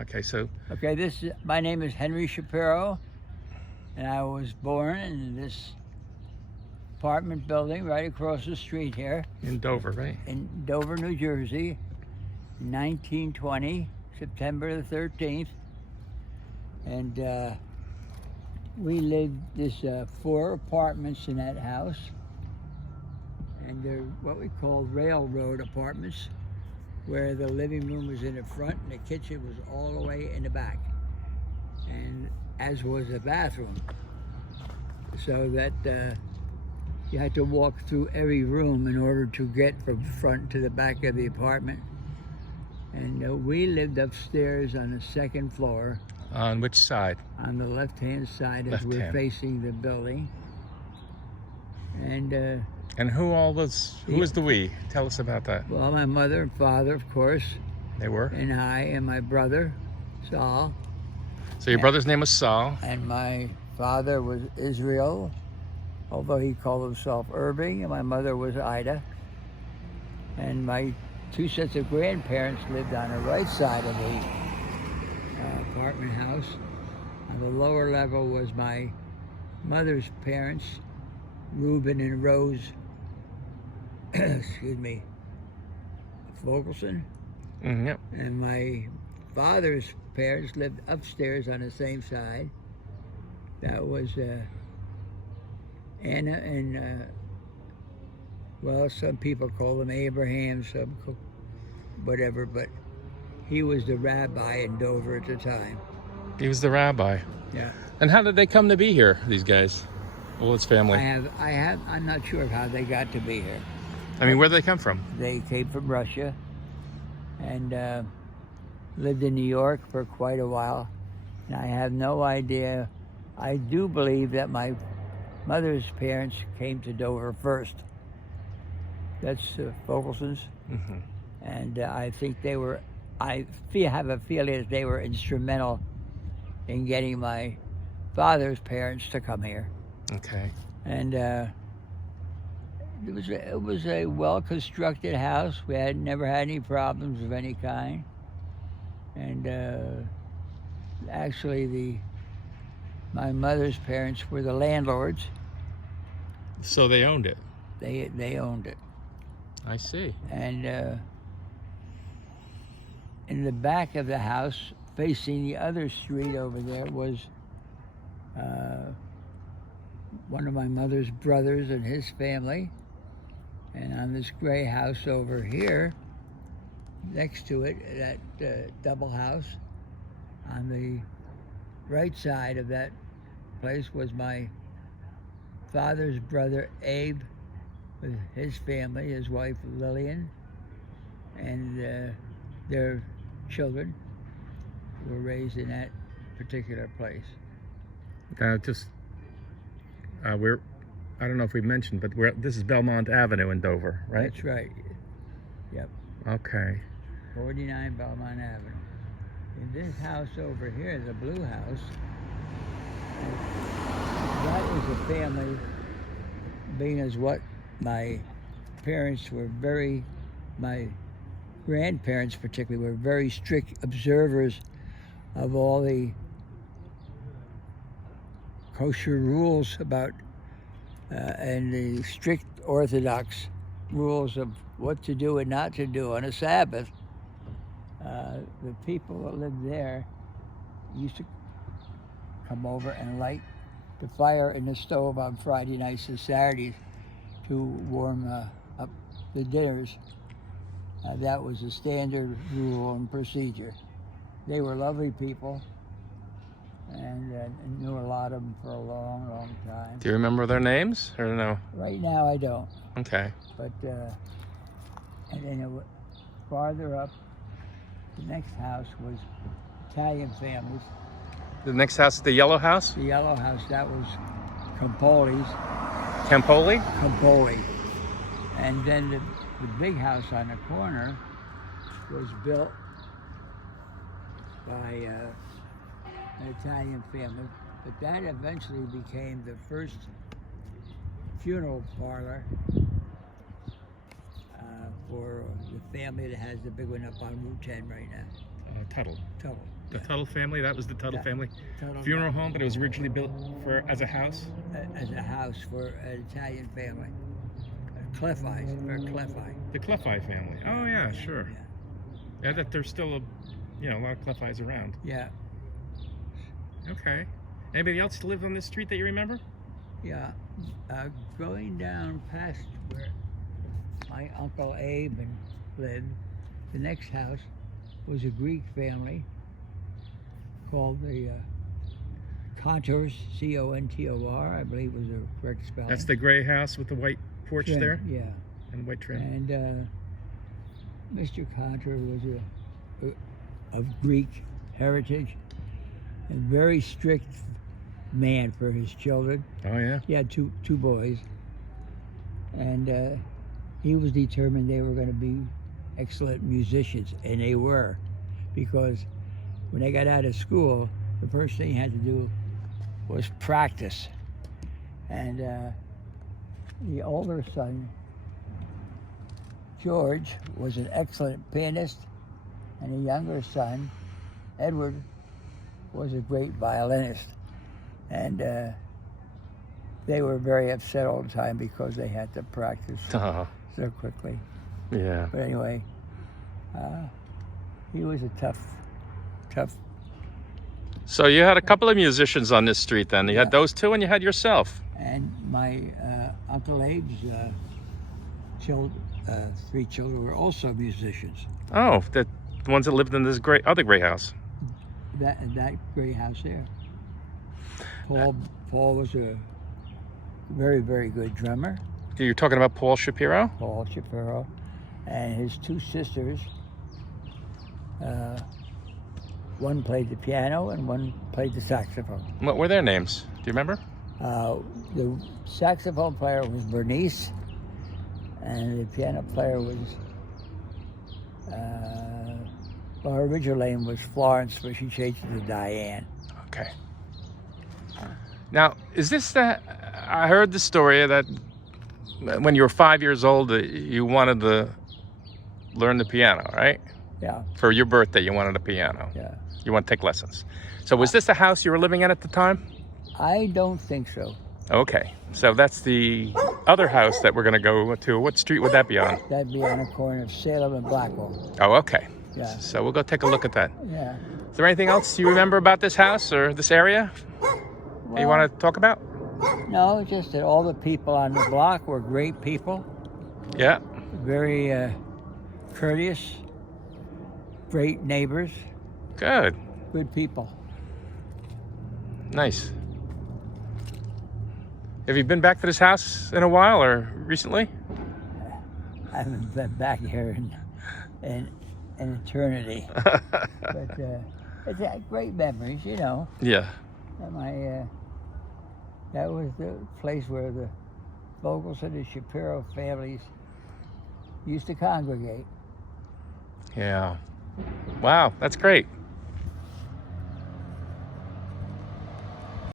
Okay, so Okay, my name is Hank Shapiro, and I was born in this apartment building right across the street here in Dover, right? in Dover, New Jersey, 1920, September the 13th. And we lived, there's 4 apartments in that house, and they're what we called railroad apartments, where the living room was in the front and the kitchen was all the way in the back, and as was the bathroom, so that you had to walk through every room in order to get from front to the back of the apartment. And we lived upstairs on the 2nd floor. On which side? On the left-hand side as we're facing the building. And who was the we? Tell us about that. Well, my mother and father, of course. They were? And I and my brother, Saul. So your brother's name was Saul? And my father was Israel, although he called himself Irving, and my mother was Ida. And my 2 sets of grandparents lived on the right side of the apartment house. On the lower level was my mother's parents, Reuben and Rose, excuse me, Fogelson. Yep. And my father's parents lived upstairs on the same side. That was Anna and, well, some people call them Abraham, some whatever, but he was the rabbi in Dover at the time. He was the rabbi. Yeah. And how did they come to be here, these guys? Well, his family. I'm not sure how they got to be here. I mean, where did they come from? They came from Russia and lived in New York for quite a while. And I have no idea. I do believe that my mother's parents came to Dover first. That's Fogelson's. Mm-hmm. And I think I have a feeling that they were instrumental in getting my father's parents to come here. Okay. And it was a well-constructed house. We had never had any problems of any kind. And actually, my mother's parents were the landlords. So they owned it. They owned it. I see. And in the back of the house, facing the other street over there, was one of my mother's brothers and his family. And on this gray house over here, next to it, that double house, on the right side of that place was my father's brother Abe with his family, his wife Lillian, and their children were raised in that particular place. I don't know if we mentioned, but this is Belmont Avenue in Dover, right? That's right. Yep. Okay. 49 Belmont Avenue. In this house over here, the blue house, that was a family, being as what my parents were my grandparents particularly, were very strict observers of all the kosher rules about and the strict Orthodox rules of what to do and not to do on a Sabbath. The people that lived there used to come over and light the fire in the stove on Friday nights and Saturdays to warm up the dinners. That was a standard rule and procedure. They were lovely people, and knew a lot of them for a long, long time. Do you remember their names, or no? Right now, I don't. Okay. But, and then farther up, the next house was Italian families. The next house is the yellow house? The yellow house, that was Campoli's. Campoli? Campoli. And then the big house on the corner was built by an Italian family, but that eventually became the first funeral parlor for the family that has the big one up on Route 10 right now. Tuttle. Tuttle. The Tuttle family. That was the Tuttle Yeah. family Total funeral home, but it was originally built as a house. as a house for an Italian family. Cleffi, for Cleffi. The Cleffi family. Oh yeah, sure. Yeah, that there's still a lot of Cleffis around. Yeah, Okay. Anybody else live on this street that you remember? yeah. Going down past where my Uncle Abe lived, the next house was a Greek family called the Contours, C-O-N-T-O-R, I believe was the correct spelling. That's the gray house with the white porch Trim, there Yeah. and white trim. And Mr. Contour was of Greek heritage and very strict man for his children. Oh yeah. He had two boys, and he was determined they were going to be excellent musicians, and they were, because when they got out of school, the first thing you had to do was practice. And the older son, George, was an excellent pianist, and the younger son, Edward, was a great violinist. And they were very upset all the time because they had to practice so quickly. Yeah. But anyway, he was a tough. So you had a couple of musicians on this street then. You Yeah. had those two and you had yourself. And my Uncle Abe's three children were also musicians. Oh, the ones that lived in this other gray house. That great house there. Paul was a very, very good drummer. You're talking about Paul Shapiro? Paul Shapiro, and his two sisters. One played the piano and one played the saxophone. What were their names? Do you remember? The saxophone player was Bernice, and the piano player was, her original name was Florence, but she changed it to Diane. Okay. Now, is this that I heard the story that when you were 5 years old, you wanted to learn the piano, right? Yeah, For your birthday, you wanted a piano. yeah. You want to take lessons. So was this the house you were living in at the time? I don't think so. Okay. So that's the other house that we're going to go to. What street would that be on? That'd be on the corner of Salem and Blackwell. Oh, okay. Yeah. So we'll go take a look at that. Yeah. Is there anything else you remember about this house or this area that you want to talk about? No, just that all the people on the block were great people, Yeah. very courteous, great neighbors, Good. good people. Nice. Have you been back to this house in a while or recently? I haven't been back here in an eternity, but it's great memories, you know. Yeah. And that was the place where the Vogels and the Shapiro families used to congregate. Yeah. Wow, that's great.